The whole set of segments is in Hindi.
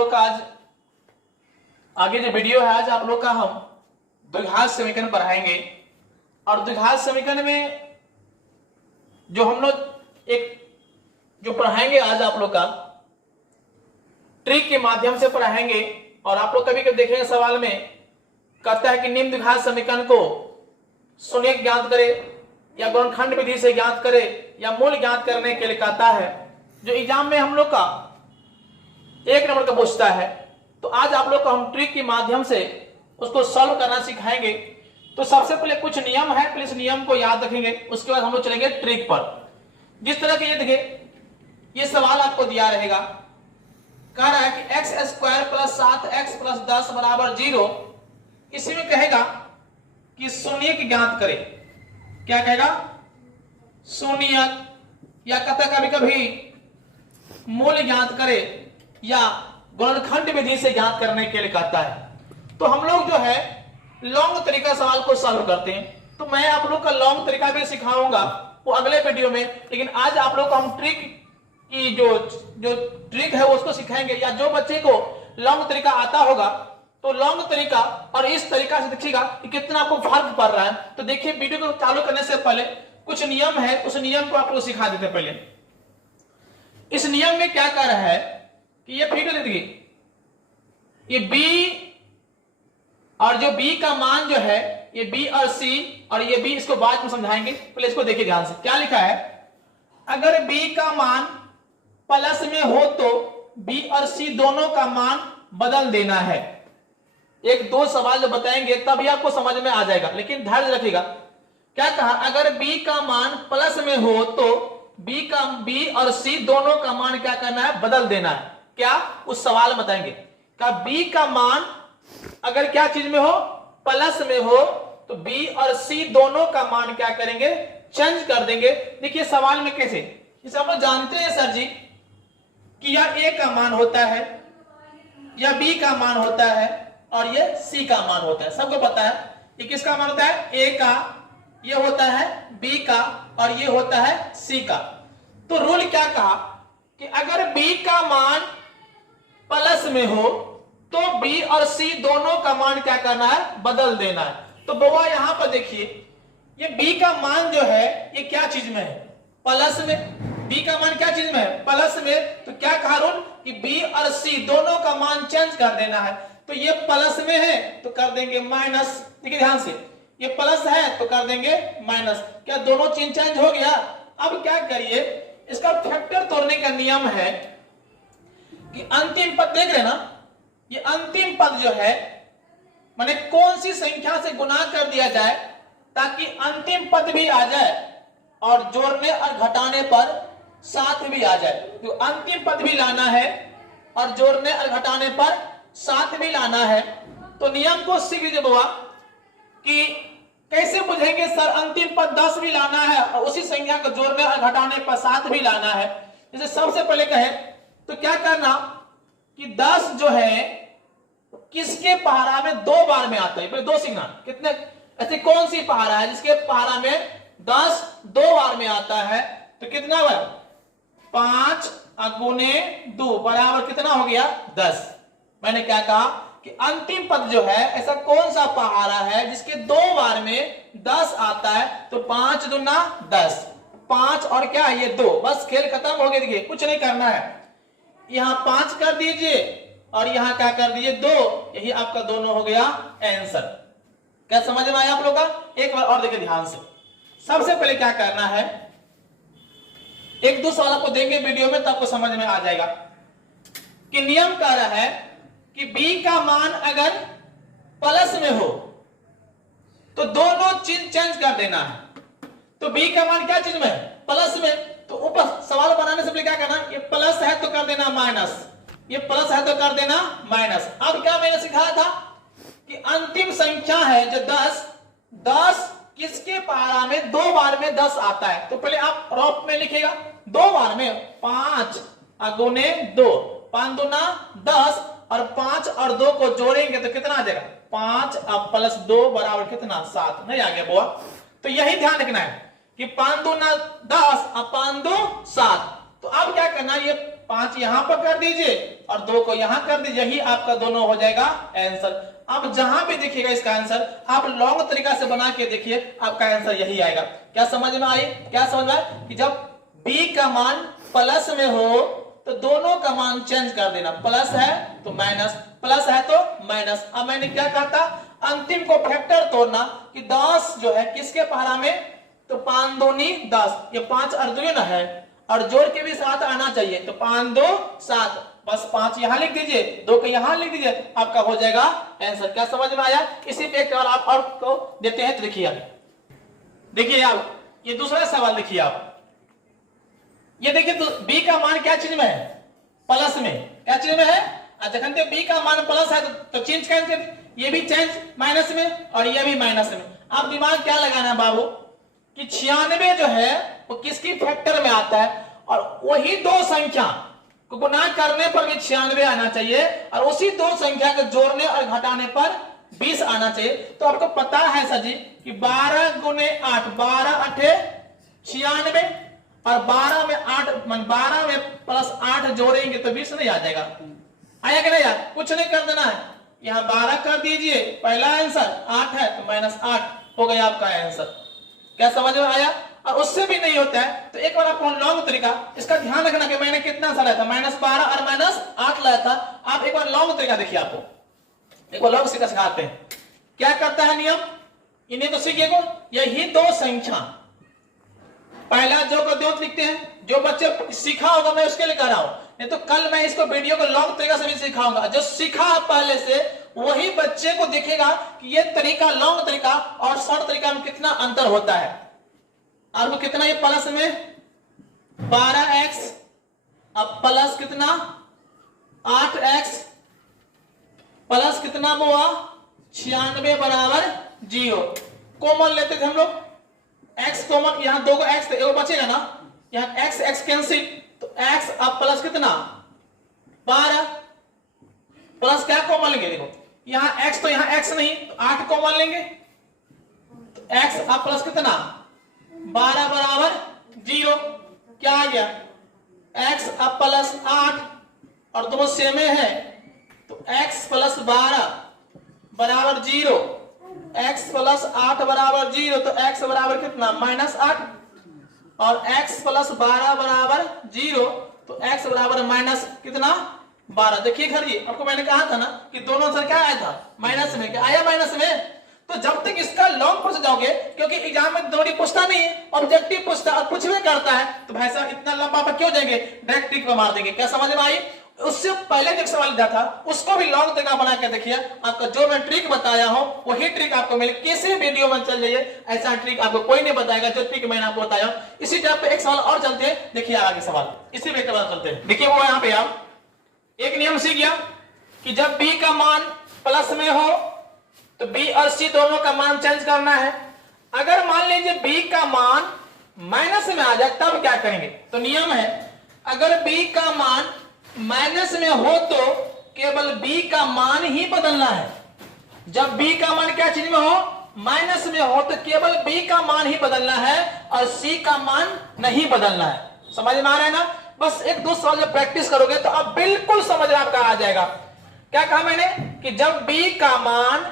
लोग का आज आगे जो वीडियो है, आज आप लोग का हम द्विघात समीकरण पढ़ाएंगे। और द्विघात समीकरण में जो हम लोग एक जो पढ़ाएंगे आज आप लोग का ट्रिक के माध्यम से पढ़ाएंगे। और आप लोग कभी कभी देखेंगे सवाल में कहता है कि निम्न द्विघात समीकरण को शून्य ज्ञात करे या गुणनखंड विधि से ज्ञात करे या मूल ज्ञात करने के लिए कहता है, जो एग्जाम में हम लोग का 1 नंबर का पूछता है। तो आज आप लोग को हम ट्रिक के माध्यम से उसको सॉल्व करना सिखाएंगे। तो सबसे पहले कुछ नियम है, प्लीज नियम को याद रखेंगे, उसके बाद हम लोग चलेंगे ट्रिक पर। जिस तरह के ये देखिए, ये सवाल आपको दिया रहेगा, कह रहा है कि x² + 7x + 10 = 0। इसी में कहेगा कि शून्य ज्ञात करे। क्या कहेगा? शून्य, या कहता कभी कभी मूल ज्ञात करे या गुणनखंड विधि से ज्ञात करने के लिए कहता है। तो हम लोग जो है लॉन्ग तरीका सवाल को सॉल्व करते हैं। तो मैं आप लोग का लॉन्ग तरीका भी सिखाऊंगा वो अगले वीडियो में, लेकिन आज आप लोग को हम ट्रिक की जो ट्रिक है उसको सिखाएंगे। या जो बच्चे को लॉन्ग तरीका आता होगा तो लॉन्ग तरीका और इस तरीका से देखिएगा कि कितना आपको फर्क पड़ रहा है। तो देखिए, वीडियो को चालू करने से पहले कुछ नियम है, उस नियम को आप लोग सिखा देते हैं। पहले इस नियम में क्या कर रहा है कि ये फिगर देखिए, ये B और जो B का मान जो है ये B और C, और ये B इसको बाद में समझाएंगे, पहले इसको देखिए ध्यान से। क्या लिखा है? अगर B का मान प्लस में हो तो B और C दोनों का मान बदल देना है। एक दो सवाल जो बताएंगे तभी आपको समझ में आ जाएगा, लेकिन धैर्य रखिएगा। क्या कहा? अगर B का मान प्लस में हो तो B और C दोनों का मान क्या करना है? बदल देना है। क्या? उस सवाल में बताएंगे। का B का मान अगर क्या चीज में हो? प्लस में हो तो B और C दोनों का मान क्या करेंगे? चेंज कर देंगे। देखिए सवाल में कैसे, इसे हम लोग जानते हैं सर जी कि यह A का मान होता है, यह B का मान होता है और यह C का मान होता है। सबको पता है ये किसका मान होता है? A का, ये होता है B का और ये होता है C का। तो रूल क्या कहा कि अगर B का मान प्लस में हो तो B और C दोनों का मान क्या करना है? बदल देना है। तो बउआ यहां पर देखिए, ये B का मान जो है ये क्या चीज में है? प्लस में। B का मान क्या चीज में है? प्लस में। तो क्या कहा रूल कि B और C दोनों का मान चेंज कर देना है। तो ये प्लस में है तो कर देंगे माइनस। देखिए ध्यान से, ये प्लस है तो कर देंगे माइनस। क्या दोनों चीज चेंज हो गया? अब क्या करिए, इसका फैक्टर तोड़ने का नियम है कि अंतिम पद देख रहे ना, ये अंतिम पद जो है माने कौन सी संख्या से गुना कर दिया जाए ताकि अंतिम पद भी आ जाए और जोड़ने और घटाने पर साथ भी आ जाए। जो अंतिम पद भी लाना है और जोड़ने और घटाने पर साथ भी लाना है। तो नियम को सीख लीजिए बुआ कि कैसे बुझेंगे सर, अंतिम पद 10 भी लाना है और उसी संख्या को जोड़ने और घटाने पर साथ भी लाना है। जैसे सबसे पहले कहे तो क्या करना कि 10 जो है किसके पहाड़ा में 2 बार में आता है? पहले 2 सीखना। कितने ऐसे कौन सी पहाड़ा है जिसके पहाड़ा में 10 2 बार में आता है? तो कितना हुआ? 5 गुने 2 बराबर कितना हो गया? 10। मैंने क्या कहा कि अंतिम पद जो है ऐसा कौन सा पहाड़ा है जिसके 2 बार में 10 आता है? तो 5 दूना 10, 5 और क्या है? ये 2। बस खेल खत्म हो गया। देखिए कुछ नहीं करना है, यहां 5 कर दीजिए और यहां क्या कर दीजिए? 2। यही आपका दोनों हो गया आंसर। क्या समझ में आया आप लोग का? एक बार और देखिए ध्यान से। सबसे पहले क्या करना है, एक दो सवाल आपको देंगे वीडियो में तो आपको समझ में आ जाएगा कि नियम कह रहा है कि B का मान अगर प्लस में हो तो दोनों चीज चेंज कर देना है। तो B का मान क्या चीज में है? प्लस में। तो ऊपर सवाल बनाने से पहले क्या करना, ये प्लस है तो कर देना माइनस, ये प्लस है तो कर देना माइनस। अब क्या मैंने सिखाया था कि अंतिम संख्या है जो 10 किसके पहाड़ा में 2 बार में 10 आता है? तो पहले आप रॉप में लिखिएगा 2 बार में 5 गुने 2, 5 दूना 10 और 5 और 2 को जोड़ेंगे तो कितना आ जाएगा? 5 अब प्लस 2 बराबर कितना? 7। नहीं आ गया बुआ? तो यही ध्यान रखना है कि 5 दूना 10 और 5 2 7। तो अब क्या करना, ये 5 यहां पर कर दीजिए और 2 को यहां कर दीजिए, यही आपका दोनों हो जाएगा आंसर। अब जहां भी देखिएगा इसका आंसर आप लॉन्ग तरीका से बना के देखिए, आपका आंसर यही आएगा। क्या समझ में आई? क्या समझ में आया कि जब b का मान प्लस में हो तो दोनों का मान चेंज कर देना, प्लस है तो माइनस, प्लस है तो माइनस। अब मैंने क्या कहा था, अंतिम को फैक्टर तोड़ना कि 10 जो है किसके पहाड़ा में, तो 5 दूनी 10, ये 5 और 2 ना है और जोड़ के भी साथ आना चाहिए, तो 5 2 7, बस 5 यहां लिख दीजिए, 2 को यहां लिख दीजिए, आपका हो जाएगा आंसर। क्या समझ में आया? इसी पे एक आप और को देते हैं, तो देखिए आप ये दूसरा सवाल देखिए आप, ये देखिए b का मान क्या चीज में है, प्लस में, क्या चीज में है, जखन b का मान प्लस है तो चेंज कैसे, ये भी चेंज माइनस में और ये भी माइनस में। आप दिमाग क्या लगाना है बाबू कि 96 जो है वो किसकी फैक्टर में आता है, और वही दो संख्या को गुना करने पर भी 96 आना चाहिए और उसी दो संख्या को जोड़ने और घटाने पर 20 आना चाहिए। तो आपको पता है सर जी कि 12 गुने 8, 12 8 96 और 12 में 8 12 में प्लस 8 जोड़ेंगे तो 20 नहीं आ जाएगा? आया कि नहीं यार? कुछ नहीं कर देना है, यहां 12 कर दीजिए, पहला आंसर 8 है तो माइनस 8 हो गया आपका आंसर। क्या समझ में आया? और उससे भी नहीं होता है तो एक बार आपको लॉन्ग तरीका, इसका ध्यान रखना कि मैंने कितना सा लाया था, -12 और -8 लाया था। आप एक बार लॉन्ग तरीका देखिए, आपको एक बार लॉन्ग तरीका सिखाते हैं। क्या करता है नियम, इन्हें तो सीखिएगा, यही दो संख्या पहला जो को दो लिखते हैं, जो बच्चे सीखा होगा मैं उसके लिए कर रहा हूं, नहीं तो कल मैं इसको वीडियो को लॉन्ग तरीका से भी सिखाऊंगा। जो सीखा पहले से वही बच्चे को दिखेगा कि ये तरीका लॉन्ग तरीका और शॉर्ट तरीका में कितना अंतर होता है। और वो कितना, ये प्लस में 12x, अब प्लस कितना 8x प्लस कितना हुआ 96 बराबर 0। कॉमन लेते थे हम लोग, x कॉमन, यहां दो को x थे, एक बचेगा ना, यहां x x कैंसिल, तो x अब प्लस कितना 12 प्लस क्या कॉमन लेंगे, देखो यहां x तो यहां x नहीं तो 8 कॉमन लेंगे, तो x अब प्लस कितना 12 बराबर 0। क्या आ गया, x अब प्लस 8 और दोनों सेम है तो x प्लस 12 बराबर 0, x प्लस 8 बराबर 0, तो x बराबर कितना -8 और x प्लस 12 बराबर 0, तो x बराबर माइनस कितना 12। देखिए घर जी, आपको मैंने कहा था ना कि दोनों आंसर क्या आया था, माइनस में। क्या आया माइनस में? तो जब तक इसका लॉन्ग प्रोसेस जाओगे, क्योंकि एग्जाम में थोड़ी पूछता नहीं है, ऑब्जेक्टिव पूछता और कुछ भी करता है, तो भाई साहब इतना लंबा पर क्यों जाएंगे, डायरेक्ट ट्रिक पर मार देंगे। क्या समझ में आई? उससे पहले जो सवाल दिया था उसको भी लॉन्ग तरीका बना के देखिए, आपका जो मैं ट्रिक बताया हूं वही ट्रिक आपको मिले। किसी वीडियो में चल जाइए, ऐसा ट्रिक आपको कोई नहीं बताएगा जो ट्रिक मैंने आपको बताया। इसी टाइप पे एक सवाल और चलते हैं, देखिए आगे सवाल इसी में चलते हैं। देखिए वो यहाँ पे आप एक नियम सीख गया कि जब b का मान प्लस में हो तो b और c दोनों का मान चेंज करना है। अगर मान लीजिए b का मान माइनस में आ जाए तब क्या करेंगे? तो नियम है, अगर b का मान माइनस में हो तो केवल b का मान ही बदलना है। जब b का मान क्या चीज में हो, माइनस में हो, तो केवल b का मान ही बदलना है और c का मान नहीं बदलना है। समझ में आ रहा है ना? बस एक दो सवाल जब प्रैक्टिस करोगे तो आप बिल्कुल समझ आपका आ जाएगा। क्या कहा मैंने कि जब b का मान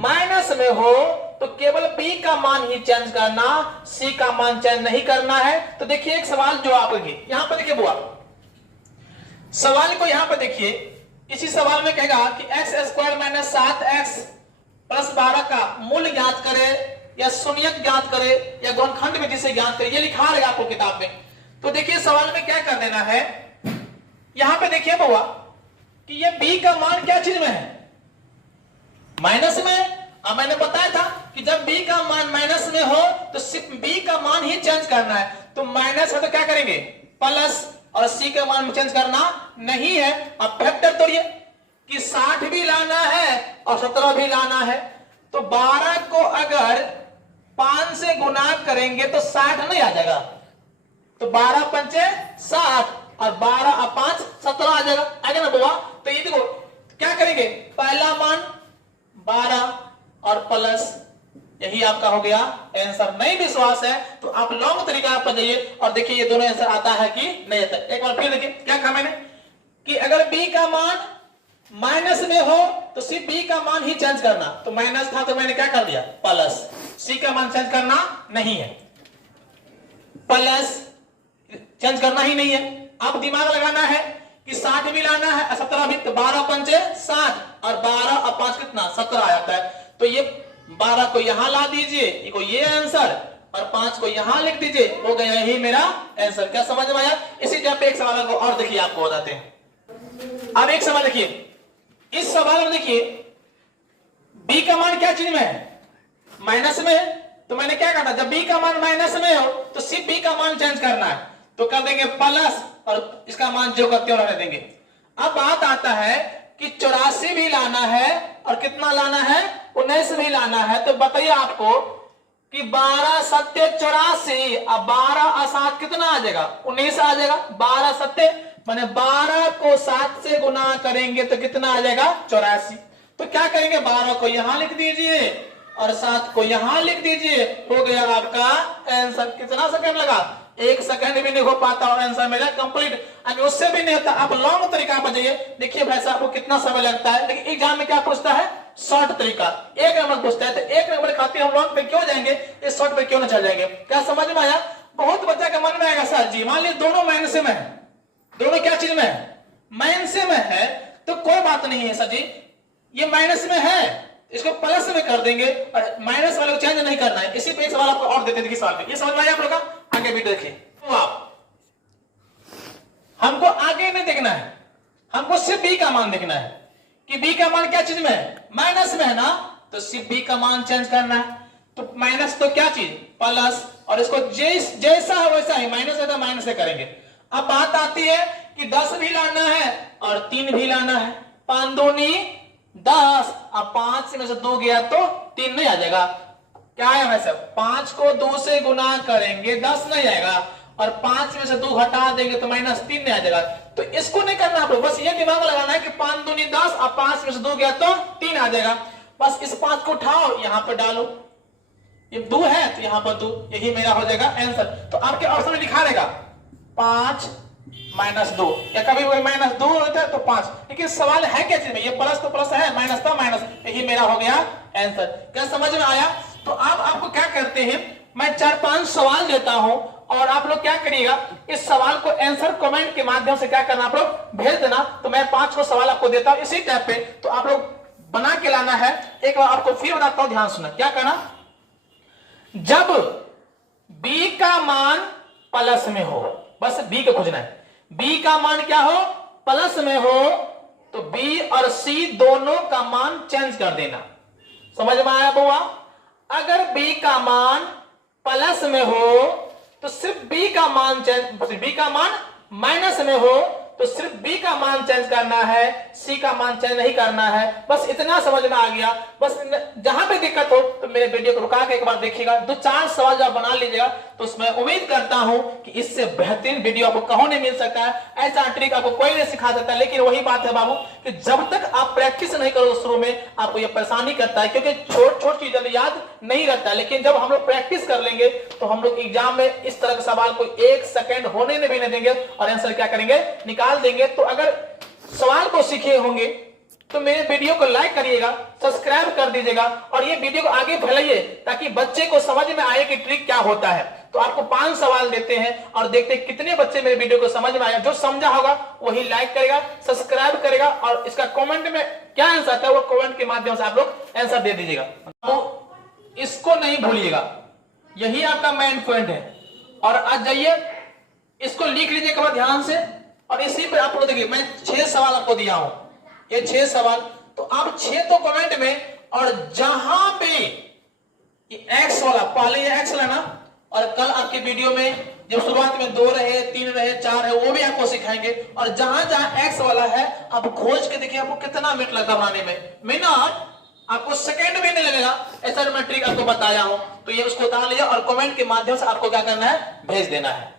माइनस में हो तो केवल b का मान ही चेंज करना, c का मान चेंज नहीं करना है। तो देखिए एक सवाल जो आप यहां पर देखिए बुआ, सवाल को यहां पर देखिए, इसी सवाल में कहेगा कि x square minus 7x plus 12 का मूल ज्ञात करे या शून्यक ज्ञात करे या गुणनखंड में जिसे ज्ञात करे, ये लिखा रहेगा आपको किताब में। तो देखिए सवाल में क्या कर देना है, यहां पे देखिए बुआ कि ये b का मान क्या चीज में है, माइनस में। अब मैंने बताया था कि जब b का मान माइनस में हो तो सिर्फ b का मान ही चेंज करना है। तो माइनस है तो क्या करेंगे प्लस, और c का मान चेंज करना नहीं है। अब फैक्टर तोड़िए कि 60 भी लाना है और 17 भी लाना है। तो 12 को अगर 5 से गुना करेंगे तो 60 नहीं आ जाएगा, तो 12 पंचे 60 और 12 और 5 17 आ जाएगा। आगे ना बुआ, तो ये देखो क्या करेंगे, पहला मान 12 और प्लस यही आपका हो गया आंसर। नहीं विश्वास है तो आप लॉन्ग तरीका आप जाइए और देखिए ये दोनों आंसर आता है कि नहीं आता। एक बार फिर देखिए क्या कहा मैंने कि अगर बी का मान माइनस में हो तो सिर्फ बी का मान ही चेंज करना। तो माइनस था तो मैंने क्या कर दिया प्लस, सी का मान चेंज करना नहीं है, प्लस चेंज करना ही नहीं है। अब दिमाग लगाना है कि 60 भी लाना है, 17 भी, तो 12 पंचे 60 और 12 और 5 कितना 17 आ जाता है। तो ये 12 को यहां ला दीजिए, ये आंसर, और 5 को यहां लिख दीजिए, हो गया यही मेरा आंसर। क्या समझ में आया? इसी जगह पे एक सवाल को और देखिए आपको बताते हैं। अब एक सवाल देखिए, इस सवाल में देखिए बी का मान क्या चीज में है माइनस में है। तो मैंने क्या कहा था जब बी का मान माइनस में हो तो सिर्फ बी का मान चेंज करना है। तो कर देंगे प्लस और इसका मान जो करते हो रहने देंगे। अब बात आता है कि 84 भी लाना है और कितना लाना है 19 भी लाना है। तो बताइए आपको कि 12 सत्य 84, अब 12 और 7 कितना आ जाएगा 19 आ जाएगा। 12 सत्य माने 12 को 7 से गुना करेंगे तो कितना आ जाएगा 84। तो क्या करेंगे 12 को यहां लिख दीजिए और 7 को यहां लिख दीजिए, हो गया आपका आंसर। कितना सेकंड लगा? 1 सेकंड भी नहीं हो पाता और आंसर मेरा कंप्लीट। अगर उससे भी नहीं होता आप लॉन्ग तरीका पर जाइए, देखिए भाई साहब आपको कितना समय लगता है। लेकिन एग्जाम में क्या पूछता है शॉर्ट तरीका, 1 नंबर पूछता है। तो 1 नंबर खाते हम लॉन्ग पे क्यों जाएंगे, इस शॉर्ट पे क्यों ना चल जाएंगे? क्या समझ में आया? बहुत बच्चा के मन में आएगा सर जी मान लीजिए दोनों माइनस में है, दोनों क्या चीज में है माइनस में है, तो कोई बात नहीं है सर जी, ये माइनस में है इसको प्लस में कर देंगे और माइनस वाले को चेंज नहीं करना है। इसी पे एक सवाल आपको और देते देखिए सवाल पे, ये समझ में आया आप लोग का? आगे भी देखिए। तो आप हमको आगे नहीं देखना है, हमको सिर्फ बी का मान देखना है कि बी का मान क्या चीज में है माइनस में है ना, तो सिर्फ बी का मान चेंज करना है। तो माइनस तो क्या चीज प्लस, और इसको जैसा है वैसा ही माइनस है तो माइनस से करेंगे। अब बात आती है कि 10 भी लाना है और 3 भी लाना है। 5 दूनी 10, अब 5 में से 2 गया तो 3 नहीं आ जाएगा। क्या है वैसे 5 को 2 से गुना करेंगे 10 नहीं आएगा, और 5 में से 2 हटा देंगे तो -3 नहीं आ जाएगा। तो इसको नहीं करना आप लोग, बस ये दिमाग लगाना है कि 5 दूनी 10, अब 5 में से 2 गया तो 3 आ जाएगा। बस इस 5 को उठाओ यहां पर डालो, ये 2 है तो यहां पर 2, यही मेरा हो जाएगा आंसर। तो आपके ऑप्शन में लिखा रहेगा 5 -2, या कभी -2 होता है तो 5, लेकिन सवाल है क्या चीज में, ये प्लस तो प्लस है, माइनस तो माइनस, यही मेरा हो गया आंसर। क्या समझ में आया? तो अब आपको क्या करते हैं, मैं 4-5 सवाल देता हूं और आप लोग क्या करिएगा इस सवाल को आंसर कमेंट के माध्यम से क्या करना आप लोग भेज देना। तो मैं 5 को सवाल आपको देता हूं इसी टाइप पे, तो आप लोग बना के लाना है। एक बार आपको फिर बताता हूं, ध्यान सुना। क्या करना, जब b का मान प्लस में हो, बस b को खोजना है, b का मान क्या हो प्लस में हो, तो b और c दोनों का मान चेंज कर देना। समझ में आया बुआ? अगर b का मान प्लस में हो तो सिर्फ b का मान चेंज, b का मान माइनस में हो तो सिर्फ b का मान चेंज करना है, c का मान चेंज नहीं करना है। बस इतना समझ में आ गया। बस जहां पे दिक्कत हो तो मेरे वीडियो को रुका के एक बार देखिएगा, 2-4 सवाल जब बना लीजिएगा तो उसमें उम्मीद करता हूं कि इससे बेहतरीन वीडियो आपको कहीं नहीं मिल सकता है। ऐसा ट्रिक आपको कोई नहीं सिखा सकता। लेकिन वही बात है बाबू कि जब तक आप प्रैक्टिस नहीं करो शुरू में आपको यह परेशानी करता है, क्योंकि छोट चीज जल्दी याद नहीं रहता। लेकिन जब हम लोग प्रैक्टिस कर लेंगे तो हम लोग एग्जाम में इस तरह के सवाल को 1 सेकंड होने में भी नहीं देंगे और आंसर क्या करेंगे निकाल देंगे। तो अगर सवाल को सीखे होंगे तो मेरे वीडियो को लाइक करिएगा, सब्सक्राइब कर दीजिएगा और ये वीडियो को आगे फैलाइए ताकि बच्चे को समझ में आए कि ट्रिक क्या होता है। तो आपको 5 सवाल देते हैं और देखते हैं कितने बच्चे मेरे वीडियो को समझ में आया। जो समझा होगा वही लाइक करेगा, सब्सक्राइब करेगा और इसका कमेंट में क्या आंसर आता है वो कमेंट के माध्यम से आप लोग आंसर दे दीजिएगा। तो इसको नहीं भूलिएगा, यही आपका मेन पॉइंट है। और आज जाइए इसको लिख लीजिएगा ध्यान से, और इसी पे आप लोग देखिए मैं 6 सवाल आपको दिया हूं, ये 6 सवाल। तो आप 6 तो कमेंट में, और जहां पे ये एक्स वाला पहले ये एक्स लेना, और कल आपके वीडियो में जब शुरुआत में 2 रहे 3 रहे 4 है वो भी आपको सिखाएंगे। और जहां जहां एक्स वाला है आप खोज के देखिए आपको कितना मिनट लगता बनाने में, मिनट आपको सेकंड भी नहीं लगेगा। ऐसा मैं ट्रिक आपको बताया हूं। तो ये उसको उतार लीजिए और कमेंट के माध्यम से आपको क्या करना है भेज देना है।